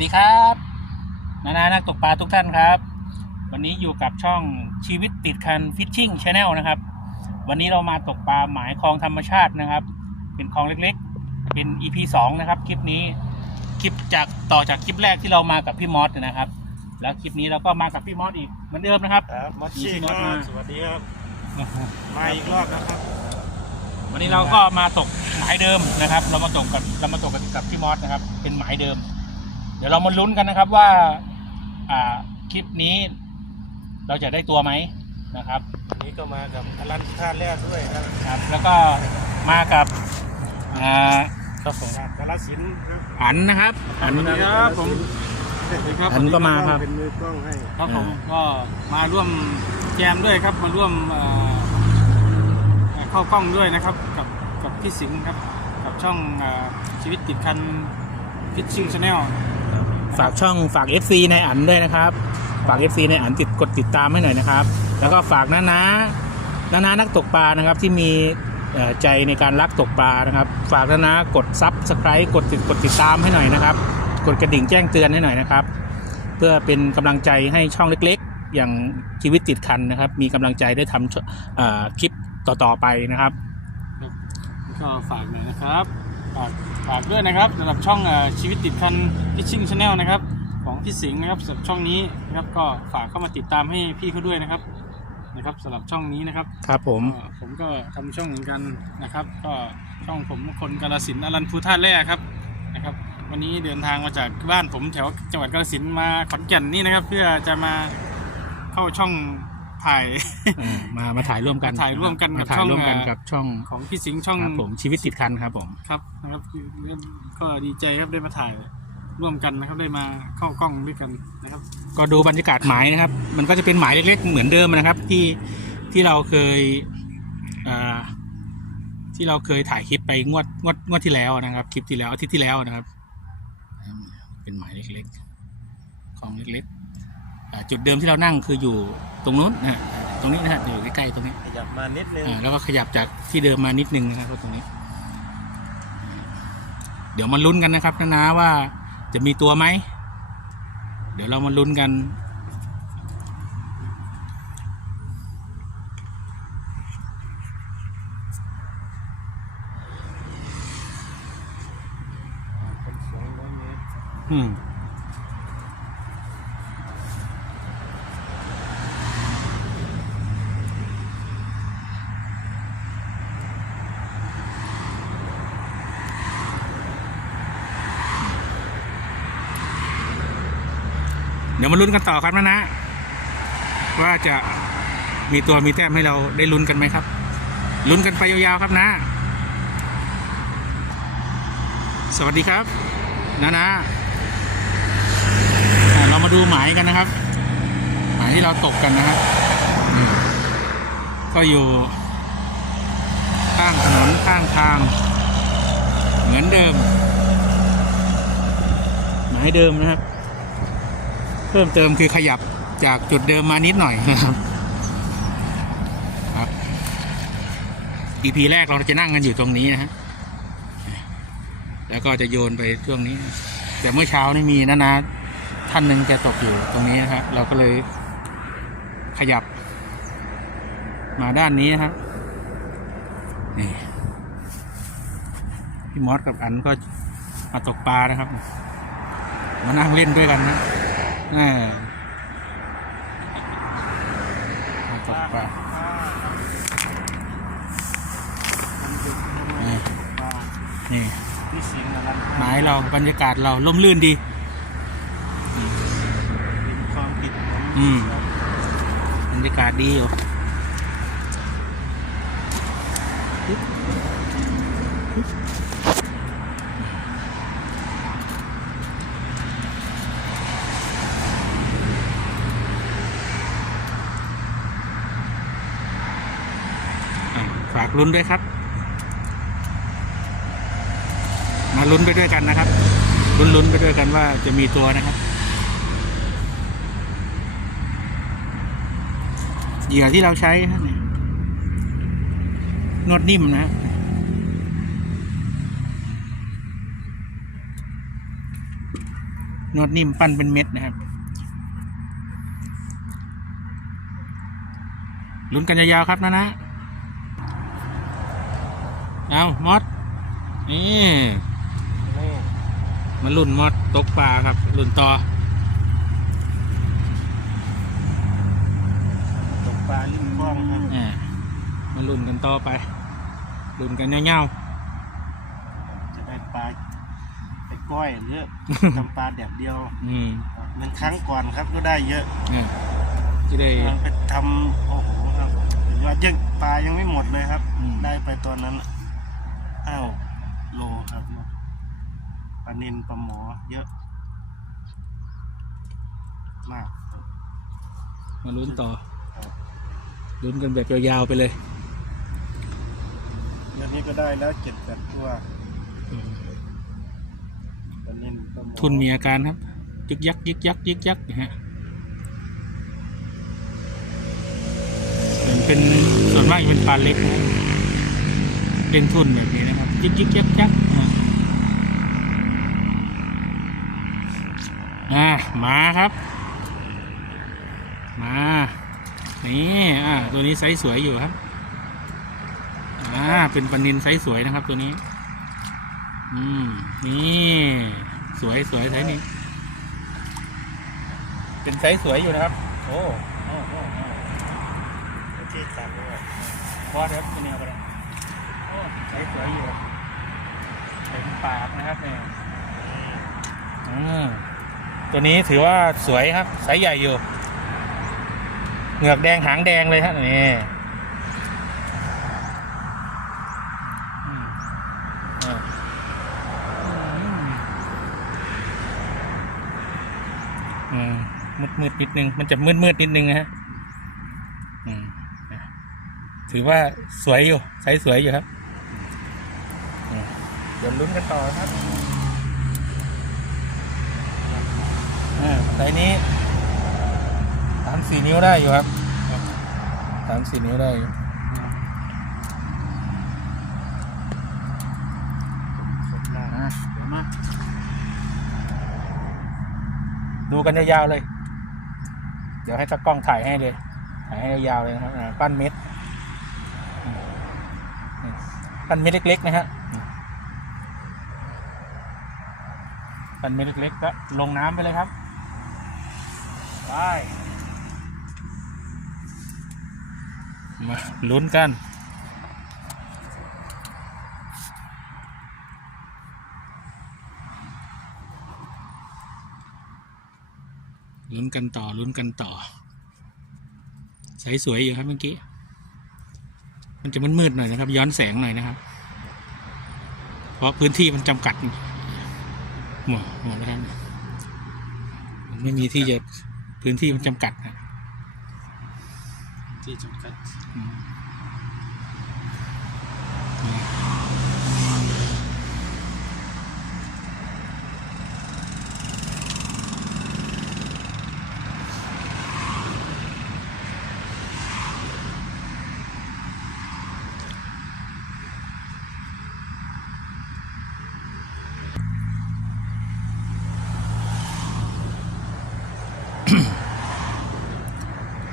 สดีครับนานานักตกปลาทุกท่านครับ วันนี้อยู่กับช่องชีวิตติดคันฟิชชิ่งชาแนลนะครับ วันนี้เรามาตกปลาหมายคลองธรรมชาตินะครับ เป็นคลองเล็กๆ เป็น EP สองนะครับ คลิปนี้คลิปจากต่อจากคลิปแรกที่เรามากับพี่มอสนะครับ แล้วคลิปนี้เราก็มากับพี่มอสอีกเหมือนเดิมนะครับครับมอสมีซี่พี่มคอรัสมาบสวัสดีครับมาอีกรอบนะครับ วันนี้เราก็มาตกหมายเดิมนะครับ เรามาตกกับเรามาตกกับกับพี่มอสนะครับ เป็นหมายเดิม เดี๋ยวเรามาลุ้นกันนะครับว่าอ่าคลิปนี้เราจะได้ตัวไหมนะครับวันนี้ก็มากับอลันท่าแรกด้วยครับครับแล้วก็มากับอ่าครับผมจากกาลสินธุ์ครับอันนะครับอันสวัสดีครับผมอันก็มาครับเป็นมือกล้องให้ครับผมก็มาร่วมแจมด้วยครับ มาร่วมเอ่อเอ่อเข้ากล้องด้วยนะครับ กับกับพี่สิงห์ครับ กับช่องเอ่อชีวิตติดคันฟิชชิ่งชาแนล ฝากช่องฝาก FC ในอันด้วยนะครับ ฝาก FC ในอันติดกดติดตามให้หน่อยนะครับ แล้วก็ฝากน้านาน้านานักตกปลานะครับที่มีใจในการรักตกปลานะครับ ฝากน้านากดซับสไครต์กดติดกดติดตามให้หน่อยนะครับ กดกระดิ่งแจ้งเตือนให้หน่อยนะครับ เพื่อเป็นกำลังใจให้ช่องเล็กๆ อย่างชีวิตติดคันนะครับ มีกำลังใจได้ทำชเอ่อคลิปต่อๆไปนะครับ ก็ฝากหน่อยนะครับ ฝากฝากด้วยนะครับสำหรับช่องเอ่อชีวิตติดคันฟิชชิ่งชาแนลนะครับ ของพี่สิงห์นะครับสำหรับช่องนี้นะครับก็ฝากเข้ามาติดตามให้พี่เขาด้วยนะครับนะครับสำหรับช่องนี้นะครับครับผมก็ผมก็ทำช่องเหมือนกันนะครับ ก็ช่องผมคนกาลสินธุ์อรันพูท่าแร่ครับนะครับ วันนี้เดินทางมาจากบ้านผมแถวจังหวัดกาลสินธุ์มาขอนแก่นนี่นะครับ เพื่อจะมาเข้าช่อง ถ่าย เออมามาถ่ายร่วมกันมาถ่ายร่วมกันกับมาถ่ายร่วมกันช่อง กับช่องของพี่สิงห์ช่องครับผมชีวิตติดคันครับผม ครับนะครับก็ดีใจครับได้มาถ่ายร่วมกันนะครับได้มาเข้ากล้องด้วยกันนะครับก็ดูบรรยากาศหมายนะครับ มันก็จะเป็นหมายเล็ก ๆ เหมือนเดิมนะครับ ที่ที่เราเคยอ่าที่เราเคยถ่ายคลิปไปงวดงวดงวดที่แล้วนะครับ คลิปที่แล้วอาทิตย์ที่แล้วนะครับ เป็นหมายเล็ก ๆ ของเล็กๆอ่า จุดเดิมที่เรานั่งคืออยู่ตรงนู้นนะฮะตรงนี้นะฮะอยู่ใกล้ๆตรงนี้ขยับมานิดนึงอ่าแล้วก็ขยับจากที่เดิมมานิดนึงนะครับตรงนี้ เดี๋ยวมาลุ้นกันนะครับนะนะว่าจะมีตัวไหม เดี๋ยวเรามาลุ้นกันเป็นสองร้อยเมตร อืมเดี๋ ยวมาลุ้นกันต่อครับนะนะ ว่าจะมีตัวมีแต้มให้เราได้ลุ้นกันไหมครับ ลุ้นกันไปยาวๆครับนะ สวัสดีครับนะนะเรามาดูหมายกันนะครับ หมายที่เราตกกันนะครับ ก็อยู่ ข้างถนนข้างทาง เหมือนเดิม หมายเดิมนะครับ เพิ่มเติมคือขยับจากจุดเดิมมานิดหน่อยนะครับครับ EP แรกเราจะนั่งกันอยู่ตรงนี้นะฮะแล้วก็จะโยนไปช่วงนี้ แต่เมื่อเช้านี่มีนานาท่านหนึ่งแกตกอยู่ตรงนี้นะครับเราก็เลยขยับ มาด้านนี้นะครับนี่พี่มอสกับอันก็มาตกปลานะครับ มานั่งเล่นด้วยกันนะ อ่ามาตกปลานี่นี่พี่สิงห์อรันหมายเราบรรยากาศเราล่มลื่นดีเป็นความผิดของอืมบรรยากาศดีอยู่ ลุ้นด้วยครับ มาลุ้นไปด้วยกันนะครับ ลุ้นๆไปด้วยกันว่าจะมีตัวนะครับเหยื่อที่เราใช้นะเนี่ยนวดนิ่มนะนวดนิ่มปั้นเป็นเม็ดนะครับลุ้นกันยาวๆครับนะนะ เอามอดนี่นี่มาลุ่นมอดตกปลาครับลุ่นต่อตกปลาลิ้มกล้องครับอ่ามาลุ่นกันต่อไปลุ่นกันเงาจะได้ปลาไปก้อยหรือทำปลาแดดเดียวๆอืมเหมือนครั้งก่อนครับก็ได้เยอะอ่าจะได้มันไปทำโอ้โหครับถือว่ายังปลายังไม่หมดเลยครับอืมได้ไปตอนนั้น อ้าวโลครับปลานินปลาหมอเยอะ มากครับมาลุ้นต่อครับลุ้นกันแบบยาวๆไปเลยเดือนนี้ก็ได้แล้วเจ็ดแปดตัวปลานินปลาหมอทุนมีอาการครับยึกยักยึกยักยึกยักนะฮะเป็นเป็นส่วนมากจะเป็นปลาเล็กนะเล่นทุนแบบนี้นะ ครับยึกยึกยักยักอะอ่ามาครับ มา นี่อ่าตัวนี้ไซส์สวยอยู่ครับอ่าเป็นปนินไซส์สวยนะครับตัวนี้ อืม นี่สวยสวยไซส์นี้ เป็นไซส์สวยอยู่นะครับ โอ้โอ้โอ้โอ้ที่ตัดด้วยพอดครับตัวนี้เอาไปเลยโอ้ไซส์สวยอยู่ ปากนะครับเนี่ยอืมตัวนี้ถือว่าสวยครับไซส์ใหญ่อยู่ เหงือกแดงหางแดงเลยครับนี่มืดมืดๆนิดนึง มันจะมืดมืดๆนิดนึงนะฮะถือว่าสวยอยู่ไซส์สวยอยู่ครับ เดี๋ยวลุ้นกันต่อครับอ่าไซส์นี้สามสี่นิ้วได้อยู่ครับสามสี่นิ้วได้อยู่สดมากอะเดี๋ยวมาดูกันยาวๆเลย เดี๋ยวให้ตากล้องถ่ายให้เลย ถ่ายให้ยาวๆเลยนะครับอ่าปั้นเม็ดอืมนี่ปั้นเม็ดเล็กๆนะฮะ อืมปั้นเม็ดเล็กๆก็ลงน้ำไปเลยครับไปมาลุ้นกันลุ้นกันต่อลุ้นกันต่อใสสวยอยู่ครับเมื่อกี้ มันจะมืดๆหน่อยนะครับ ย้อนแสงหน่อยนะครับ เพราะพื้นที่มันจำกัด หมดหมดนะครับ มันไม่มีที่จะพื้นที่มันจำกัดนะที่จำกัด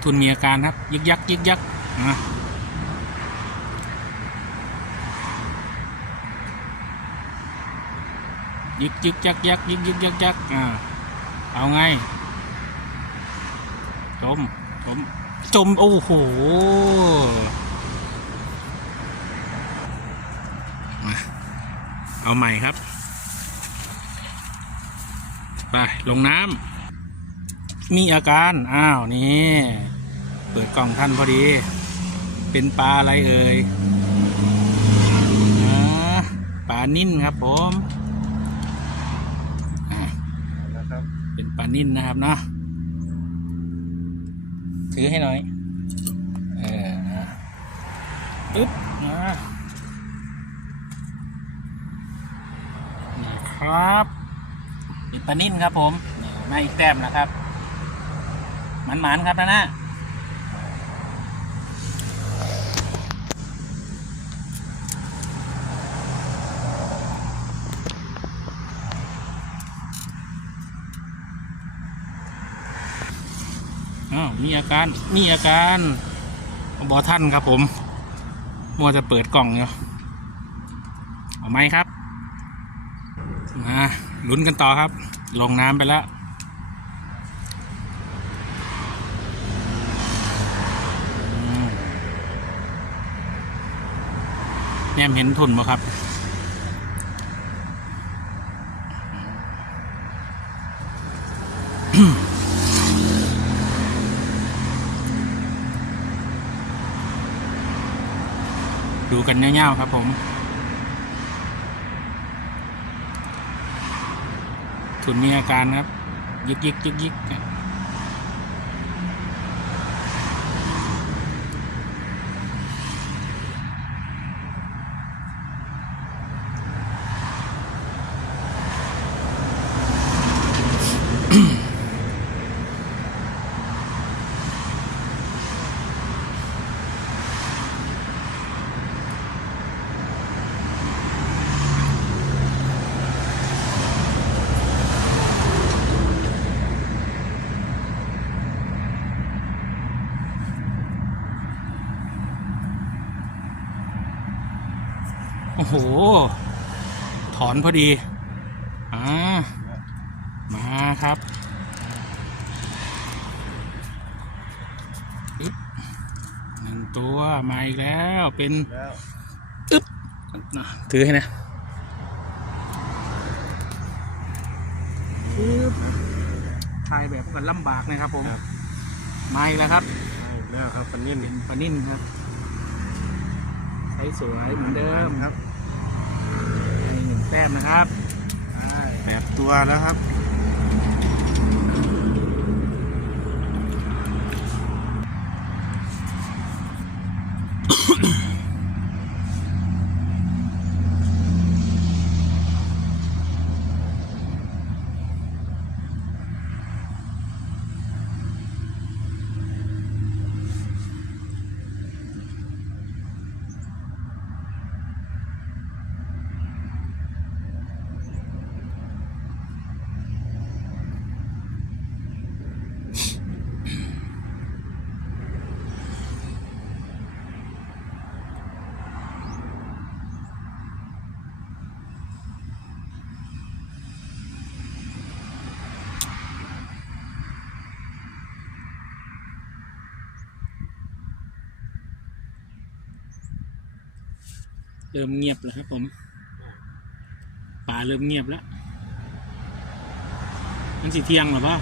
ทุนมีอาการครับ ยึกยักยึกยักอะยึกยึกยักยักยึกยึกยักยักอ่าเอาไง จม จม จม โอ้โหมาเอาใหม่ครับ ไป ลงน้ำมีอาการ อ้าว นี่ ปิดกล่องท่านพอดี เป็นปลาอะไรเอ่ยปลานิ่นครับผมเป็นปลานิ่นนะครับเนาะถือให้หน่อย เออนะปึ๊บนะนี่ครับเป็นปลานิ่นครับผมมาอีกแต้มนะครับหมันๆครับนะนะ มีอาการ มีอาการบอท่านครับผมมัวจะเปิดกล่องอยู่เอาไหมครับ มาลุ้นกันต่อครับ ลงน้ำไปแล้วอืมแนมเห็นทุนบ่ครับ ดูกันเงี้ยวๆครับผมทุนมีอาการครับ ยิกยิกยิกยิก โอ้โห ถอนพอดีอ่ามาครับอึ๊บหนึ่งตัวมาอีกแล้วเป็นแล้วน่ะถือให้นะปึ๊บถ่ายแบบกันลำบากนะครับผมมาอีกแล้วครับได้แล้วครับปันนิ่นเป็นปลานิ่นครับใช้สวยเหมือนเดิมครับอันนี้หนึ่ง แต้มนะครับแปดตัวแล้วครับ เริ่มเงียบแล้วครับผม ป่าเริ่มเงียบแล้ว มันสีเที่ยงหรอปะ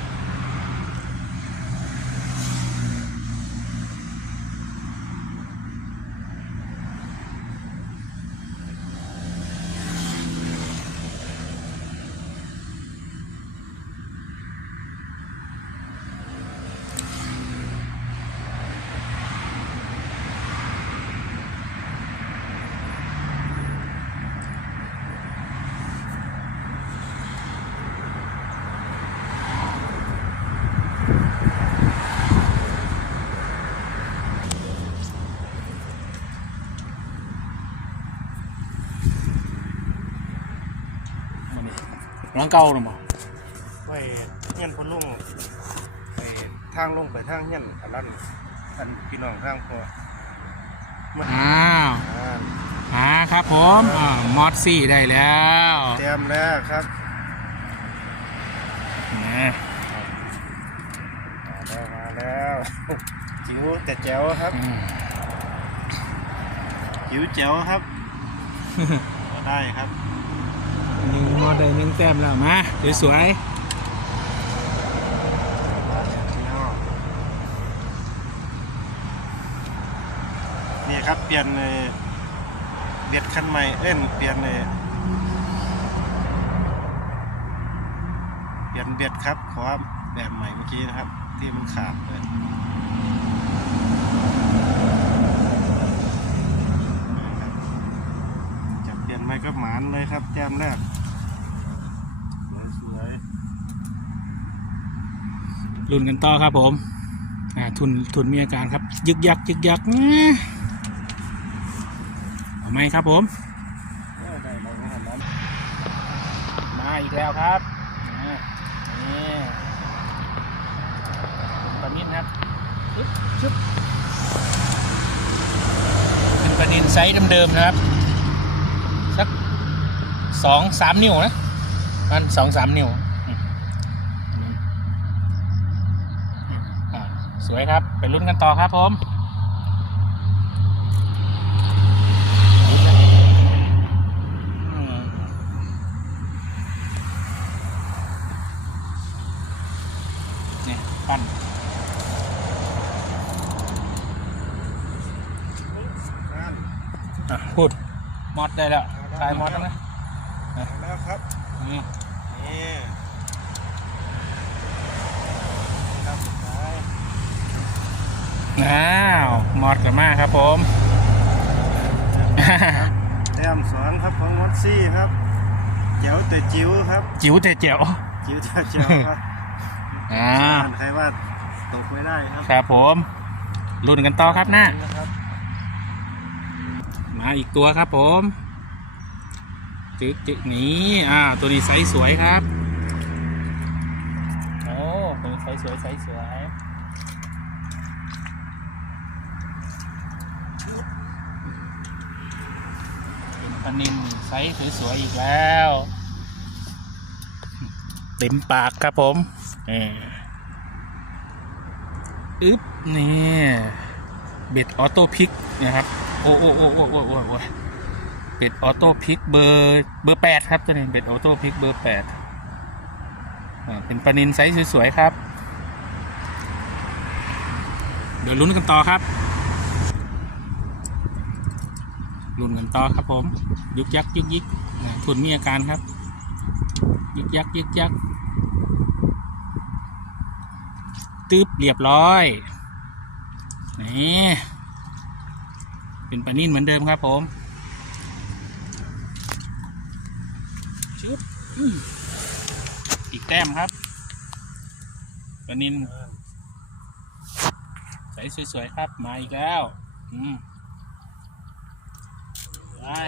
มันนี่ ร้องเก่าหรือเปล่าไปเงี้ยนพนลุงไปทางลงไปทางเงี้ยนอันนั้นอันพี่น้องทางพออ้าวอ่ามาครับผมอ่ามอดซี่ได้แล้วแจมแล้วครับเนี่ยมาแล้วมาแล้วจิ๋วแต่แจ๋วครับอืมจิ๋วแจ๋วครับได้ครับหนึ่งม อได้หนึ่งแต้มแล้ว มาสวยนี่ครับเปลี่ยนเบียดคันใหม่เอ้นเปลี่ยนเปลี่ยนเบียดครับขอแบบใหม่เมื่อกี้นะครับ ที่มันขาดเลยนะครับจะเปลี่ยนใหม่ก็หมานเลยครับแต้มแรก รุ่นกันต่อครับผมทุนทุนมีอาการครับ ยึกยักยึกยักทำไมครับผมมาอีกแล้วครับนี่ปนินครับชึบเป็นปลานินไซส์เดิมๆนะครับ สักสองสามนิ้วนะมันสองสามนิ้ว สวยครับ ไปลุ้นกันต่อครับผมอืมเนี่ยปั้นนั่นอะพูดมอดได้แล้วคลายมอดแล้วนะแล้วครับนี่นี่ครับสุดท้าย อ้าวมอดกันมากครับผมแต้มสองครับของมอสซี่ครับเจ๋วแต่จิ๋วครับ จิ๋วแต่เจ๋วจิ๋วแต่เจ๋วครับอ่าอ่านใครว่าตกไม่ได้ครับครับผมลุ้นกันต่อครับหน้านะครับมาอีกตัวครับผมจึกจึกนี้อ่าตัวนี้ไซส์สวยครับโอ้ตัวนี้ไซส์สวยไซส์สวย ป็นปลานินไซส์สวยๆอีกแล้วเต็มปากครับผมเอออึ๊บนี่เบ็ดออโต้พิกนะครับ โอ้โอ้โอ้โอ้โอ้โอ้โอ้เบ็ดออโต้พิกเบอร์เบอร์แปดครับตัวนี้เบ็ดออโต้พิกเบอร์แปดอ่าเป็นปลานินไซส์สวยๆครับ เดี๋ยวลุ้นกันต่อครับ ลุ้นกันต่อครับผม ยุกยักยุกยิกทุนมีอาการครับยึกยักยึกยักตึบเรียบร้อยนี่เป็นปลานิ่นเหมือนเดิมครับผมชึบอีกแต้มครับปลานินใสสวยๆครับ มาอีกแล้ว อืม ได้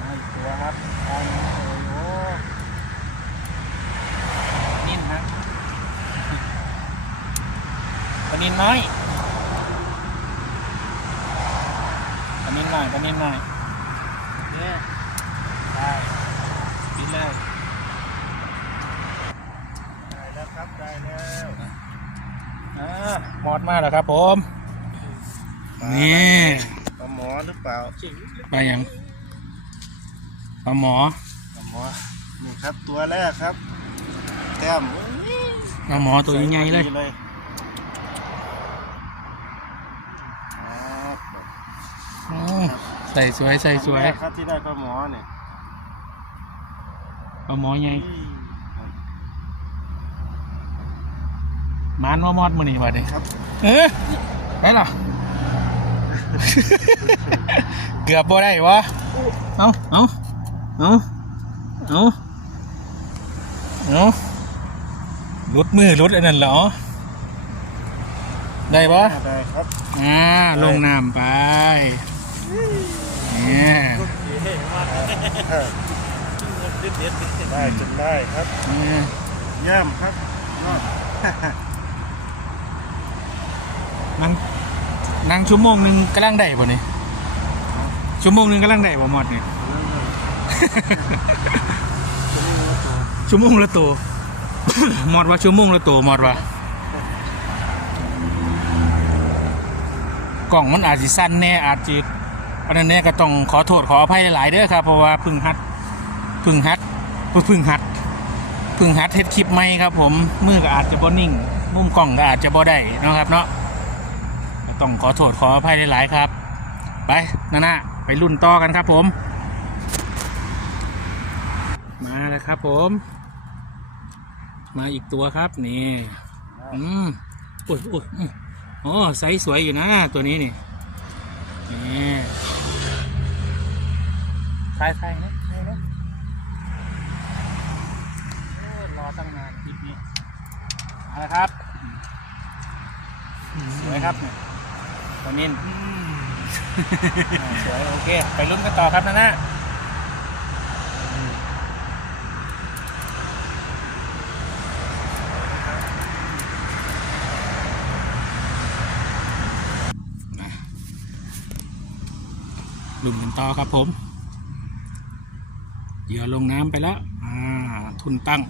มาอีกตัวครับโอ้โหนิ่นฮะปลานินน้อยปลานินหน่อยปลานินหน่อยได้ปิดเลย ได้แล้วครับได้แล้ว อ่าหมอดมา แล้วครับ ผม นี่ปลาหมอหรือเปล่าไปยังปลาหมอปลาหมอนี่ครับตัวแรกครับ แต้มปลาหมอตัวใหญ่ๆเลยดีเลยครับอืมใส่สวยใส่สวยครั้งแรกครับที่ได้ปลาหมอเนี่ยปลาหมอให มานว่ามอดมือนี่วะเด้ครับ เอ๊ะไปเหรอ เกือบบ่ได้วะเอาเอาเอาเอาเอาลุดมือลุดอันนั้นเหรอ ได้ปะได้ครับ อ่า ลงน้ำไปเนี่ยได้จนได้ครับเนี่ยเยี่ยมครับยอด นั่งนั่งชั่วโมงหนึ่งกำลังได้ป่ะนี่ชั่วโมงหนึ่งกำลังได้ป่ะหมดนี่ ชั่วโมงละตัวหมดว่าชั่วโมงละตัวหมดว่ากล่องมันอาจจะสั้นแน่อาจจะเพราะฉะนั้นเนี่ยก็ต้องขอโทษขออภัยหลายๆเด้อครับเพราะว่าเพึ่งฮัดเพึ่งฮัดเพึ่งฮัดเพึ่งฮัดเทสคลิปไม่ครับ ผมมือก็อาจจะบ่นิ่งมุมกล้องก็อาจจะบ่ได้เนาะครับเนาะก็ ต้องขอโทษขออภัยหลายๆครับ ไปนาน่ะไปรุ่นต่อกันครับผม มาแล้วครับผม มาอีกตัวครับนี่อืมโอ้ยโอ้ยโอ้ไซส์สวยอยู่นะตัวนี้นี่นี่ใครใครนะใครนะโอ้รอตั้งนานคลิปนี้มาแล้วครับ สวยครับเนี่ย วนินสวยโอเค ไปลุ้นกันต่อครับนะนะลุ้นกันต่อครับผมเหยื่อลงน้ำไปแล้วทุนตั้ง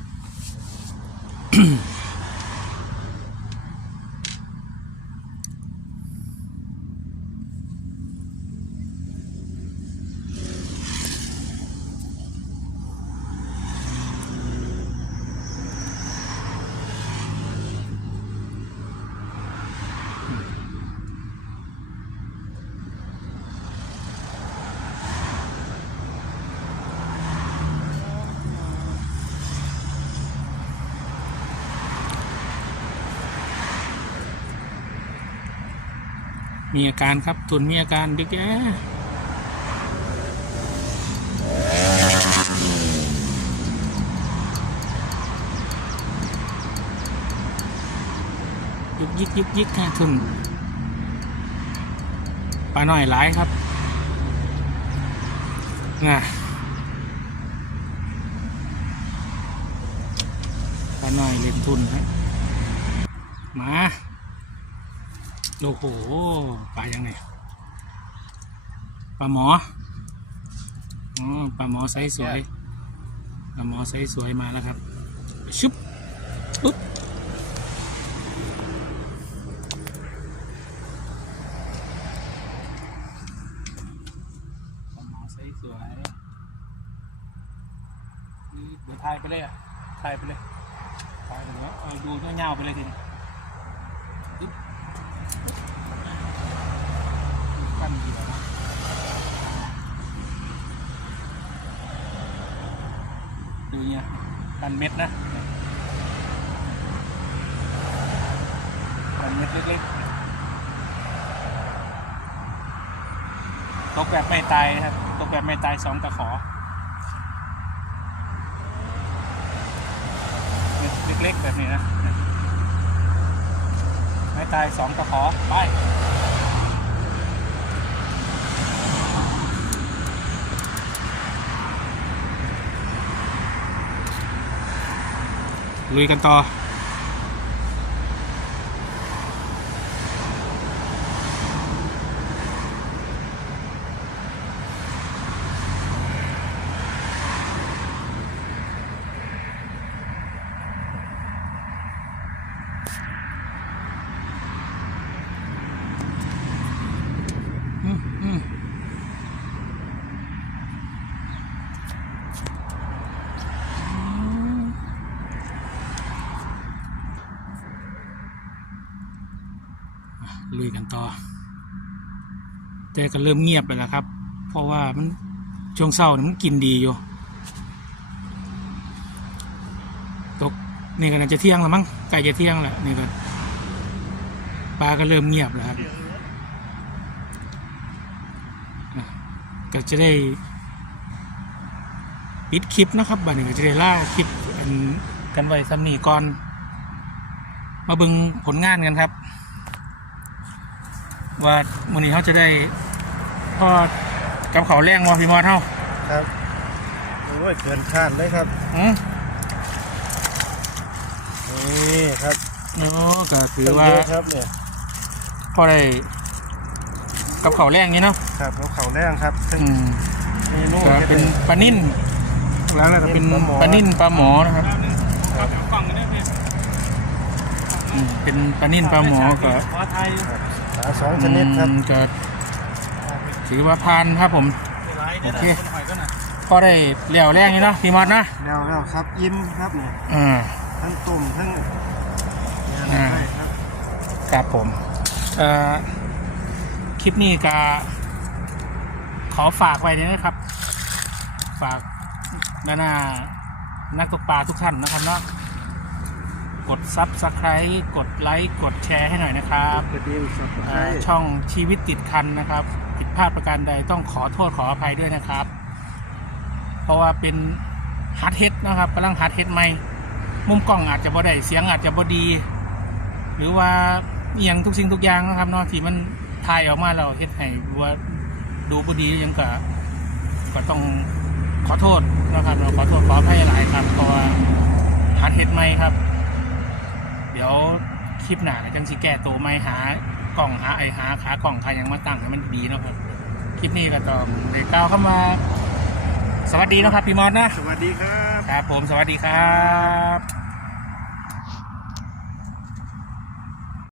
มีอาการครับทุนมีอาการดึกแย่ยุกยิกยุกยิกค่ะทุนปลาหน่อยหลายครับน่ะปลาหน่อยเล่นทุนครับมา โอ้โหปลายังไงปลาหมออ๋อปลาหมอไซส์สวยปลาหมอไซส์สวยมาแล้วครับชุบปุ๊บปลาหมอไซส์สวยนี่เดี๋ยวถ่ายไปเลยอะถ่ายไปเลยถ่ายไปเลยเอาดูเงาๆไปเลยทีนี้ปึ๊บ กันดีแล้วนะดูเนี่ย กันเม็ดนะกันเม็ดเล็กๆตกแบบไม่ตายนะครับตกแบบไม่ตายสองตะขอเม็ดเล็กๆแบบนี้นะไม่ตายสองตะขอไป ลุยกันต่อ ลุยกันต่อ แต่ก็เริ่มเงียบไปแล้วครับ เพราะว่ามันช่วงเศร้ามันกินดีอยู่ตกนี่ก็น่าจะเที่ยงแล้วมั้งใกล้จะเที่ยงแล้วนี่ก็ปลาก็เริ่มเงียบแล้วครับก็จะได้ปิดคลิปนะครับบัดนี้ก็จะได้ล่าคลิปอันกันไว้ซ้ำนีก่อน มาบิ่งผลงานกันครับ ว่าวันนี้เขาจะได้พอกับเขาวแรงวะพี่มอดเท่าครับโอ้ยเกินคาดเลยครับอืมนี่ครับโอ้ก็ถือว่าเยอะครับเนี่ยพอได้กับเขาวแรงนี้เนาะครับเขาเขาแรงครับซึ่งอืมเมนูก็จะเป็นปลานิ่นแล้วก็เป็นปลานิ่นปลาหมอนะครับครับกล่องกันได้ไหมอืมเป็นปลานิ่นปลาหมอก็ ขอไทยปลา สองชนิดครับอืมก็ถือว่าพานครับผม โอเค พอได้เลี้ยวแรงนี่เนาะพี่มอดนะแล้วแล้วครับอิ่มครับเนี่ยอ่าทั้งต้มทั้งเนี่ยอ่าได้ครับครับผมเอ่อคลิปนี้ก็ขอฝากไว้ด้วยนะครับ ฝากนานานักตกปลาทุกท่านนะครับเนาะ กดซับสไคร b ์กดไลค์กดแชร์ให้หน่อยนะครับกระดิ่งสับเอ่อช่องชีวิตติดคันนะครับ ผิดพลาดประการใดต้องขอโทษขออภัยด้วยนะครับ เพราะว่าเป็นฮาร์ดเฮดนะครับกำลังฮาร์ดเฮดใหม่ มุมกล้องอาจจะบ่ได้เสียงอาจจะบ่ดี หรือว่าอหย่างทุกสิ่งทุกอย่างนะครับเนาะที่มันถ่ายออกมาเราเฮ็ดให้ว่าดูบ่ดียังก็ก็ต้องขอโทษนะครับ เราขอโทษขออภัยหลายครับเพราะว่าฮาร์ดเฮดใหม่ครับ เดี๋ยวคลิปหนาก็จังสิแก้ตัวไม่หากล่องหาไอหาขากล่องใครยังมาตั้งให้มันดีนะครับคลิปนี้ก็ต้องเด็กก้าเข้ามา สวัสดีนะครับพี่มอสนะ สวัสดีครับ ครับผมสวัสดีครับ